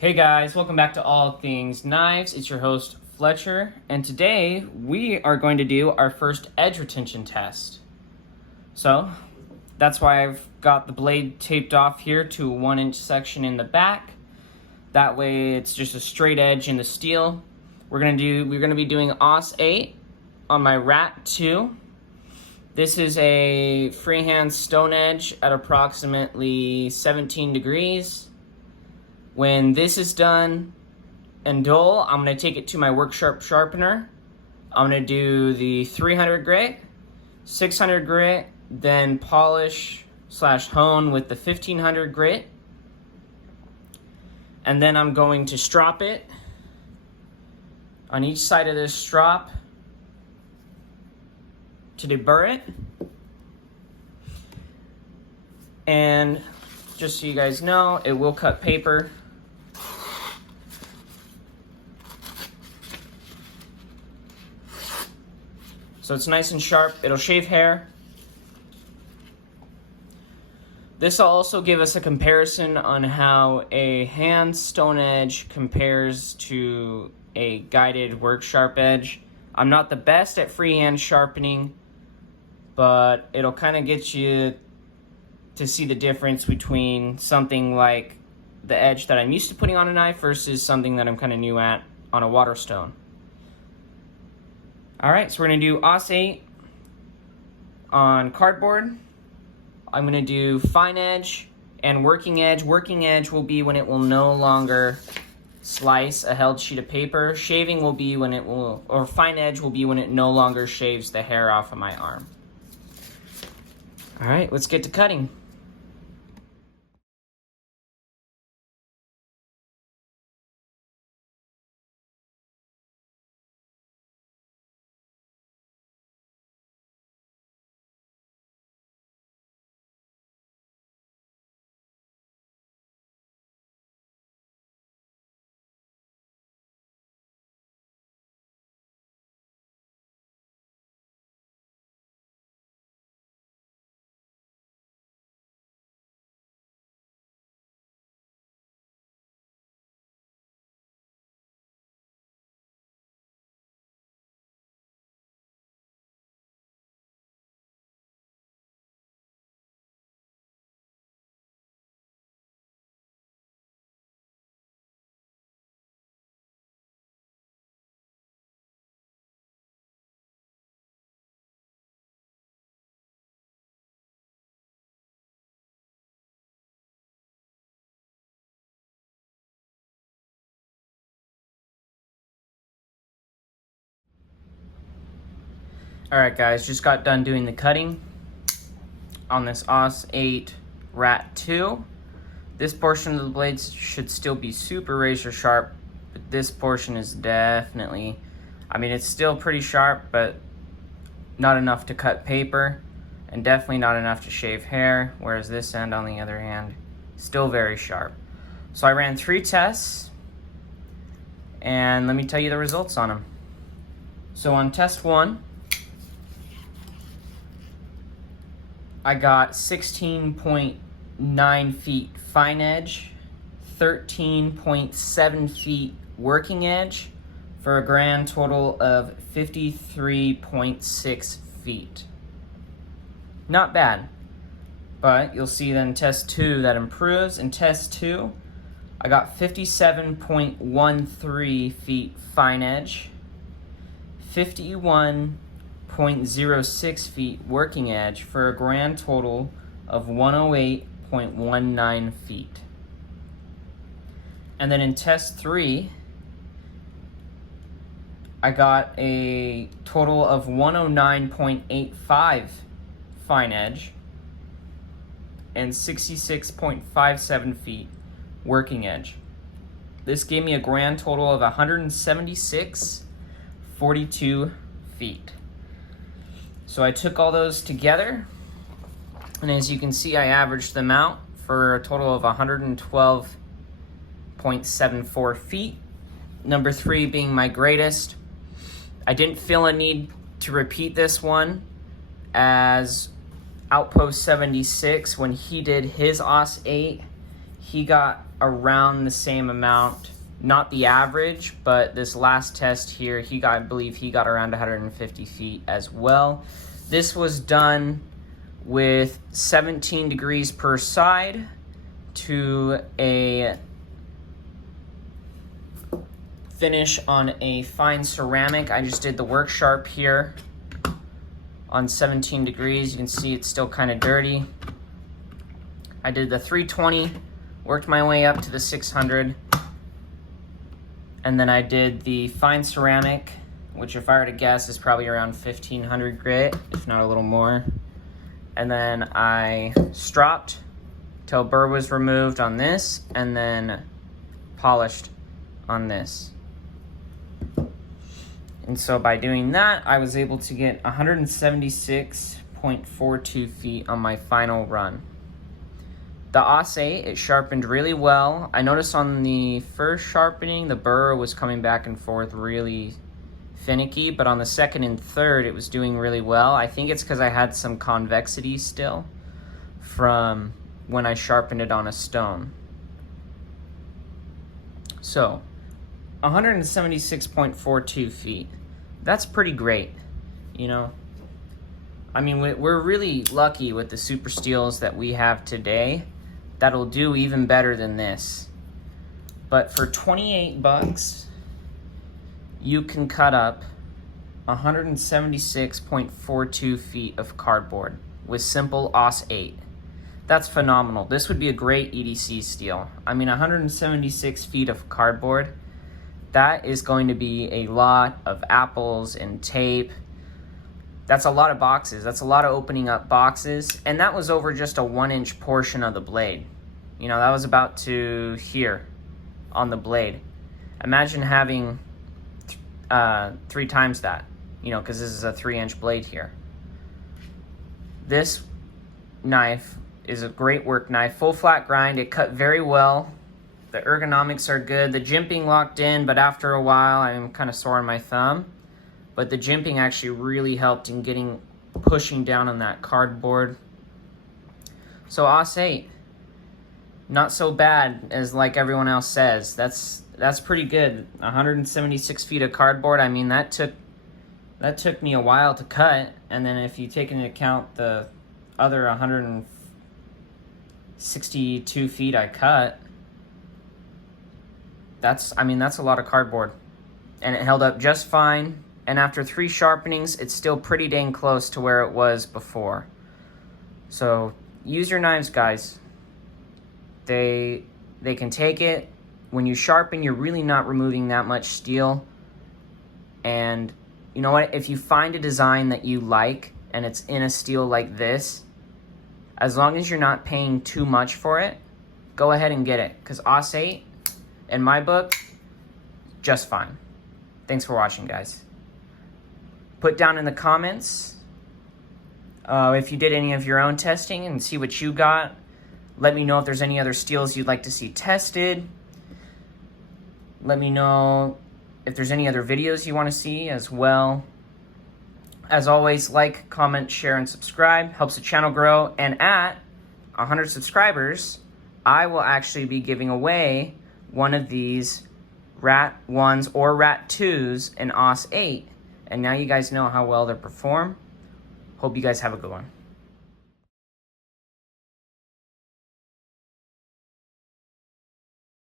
Hey guys, welcome back to All Things Knives. It's your host Fletcher, and today we are going to do our first edge retention test. So that's why I've got the blade taped off here to a 1-inch section in the back. That way it's just a straight edge in the steel. We're gonna be doing AUS-8 on my Rat 2. This is a freehand stone edge at approximately 17 degrees. When this is done and dull, I'm going to take it to my work sharpener. I'm going to do the 300 grit, 600 grit, then polish / hone with the 1500 grit. And then I'm going to strop it on each side of this strop to deburr it. And just so you guys know, it will cut paper. So it's nice and sharp. It'll shave hair. This will also give us a comparison on how a hand stone edge compares to a guided work sharp edge. I'm not the best at freehand sharpening, but it'll kind of get you to see the difference between something like the edge that I'm used to putting on a knife versus something that I'm kind of new at on a Waterstone. Alright, so we're going to do AUS-8 on cardboard. I'm going to do fine edge and working edge. Working edge will be when it will no longer slice a held sheet of paper. Shaving will be when it will, or fine edge will be when it no longer shaves the hair off of my arm. Alright, let's get to cutting. Alright guys, just got done doing the cutting on this AUS-8 Rat 2. This portion of the blades should still be super razor sharp, but this portion is definitely, it's still pretty sharp, but not enough to cut paper, and definitely not enough to shave hair, whereas this end, on the other hand, still very sharp. So I ran 3 tests, and let me tell you the results on them. So on test 1, I got 16.9 feet fine edge, 13.7 feet working edge, for a grand total of 53.6 feet. Not bad, but you'll see then test 2 that improves. In test 2, I got 57.13 feet fine edge, 51.06 feet working edge, for a grand total of 108.19 feet. And then in test 3, I got a total of 109.85 fine edge and 66.57 feet working edge. This gave me a grand total of 176.42 feet. So I took all those together, and as you can see, I averaged them out for a total of 112.74 feet. Number 3 being my greatest. I didn't feel a need to repeat this one, as Outpost 76, when he did his AUS-8, he got around the same amount, not the average, but this last test here, I believe he got around 150 feet as well. This was done with 17 degrees per side to a finish on a fine ceramic. I just did the work sharp here on 17 degrees. You can see it's still kind of dirty. I did the 320, worked my way up to the 600, and then I did the fine ceramic, which if I were to guess is probably around 1500 grit, if not a little more. And then I stropped till burr was removed on this, and then polished on this. And so by doing that, I was able to get 176.42 feet on my final run. The AUS-8, it sharpened really well. I noticed on the first sharpening, the burr was coming back and forth really finicky, but on the second and third, it was doing really well. I think it's because I had some convexity still from when I sharpened it on a stone. So, 176.42 feet. That's pretty great, you know. I mean, we're really lucky with the super steels that we have today. That'll do even better than this. But for 28 bucks, you can cut up 176.42 feet of cardboard with simple AUS-8. That's phenomenal. This would be a great EDC steel. I mean, 176 feet of cardboard, that is going to be a lot of apples and tape. That's a lot of boxes. That's a lot of opening up boxes. And that was over just a 1-inch portion of the blade. You know, that was about to here on the blade. Imagine having 3 times that, you know, because this is a 3-inch blade here. This knife is a great work knife. Full flat grind. It cut very well. The ergonomics are good. The jimping locked in, but after a while, I'm kind of sore on my thumb. But the jimping actually really helped in pushing down on that cardboard. So AUS-8, not so bad as like everyone else says. That's pretty good. 176 feet of cardboard. I mean, that took me a while to cut, and then if you take into account the other 162 feet I cut, that's a lot of cardboard, and it held up just fine. And after 3 sharpenings, it's still pretty dang close to where it was before. So use your knives, guys. They can take it. When you sharpen, you're really not removing that much steel. And you know what? If you find a design that you like and it's in a steel like this, as long as you're not paying too much for it, go ahead and get it. Because AUS-8, in my book, just fine. Thanks for watching, guys. Put down in the comments if you did any of your own testing and see what you got. Let me know if there's any other steels you'd like to see tested. Let me know if there's any other videos you want to see as well. As always, like, comment, share, and subscribe. Helps the channel grow. And at 100 subscribers, I will actually be giving away one of these Rat 1s or Rat 2s in AUS-8. And now you guys know how well they perform. Hope you guys have a good one.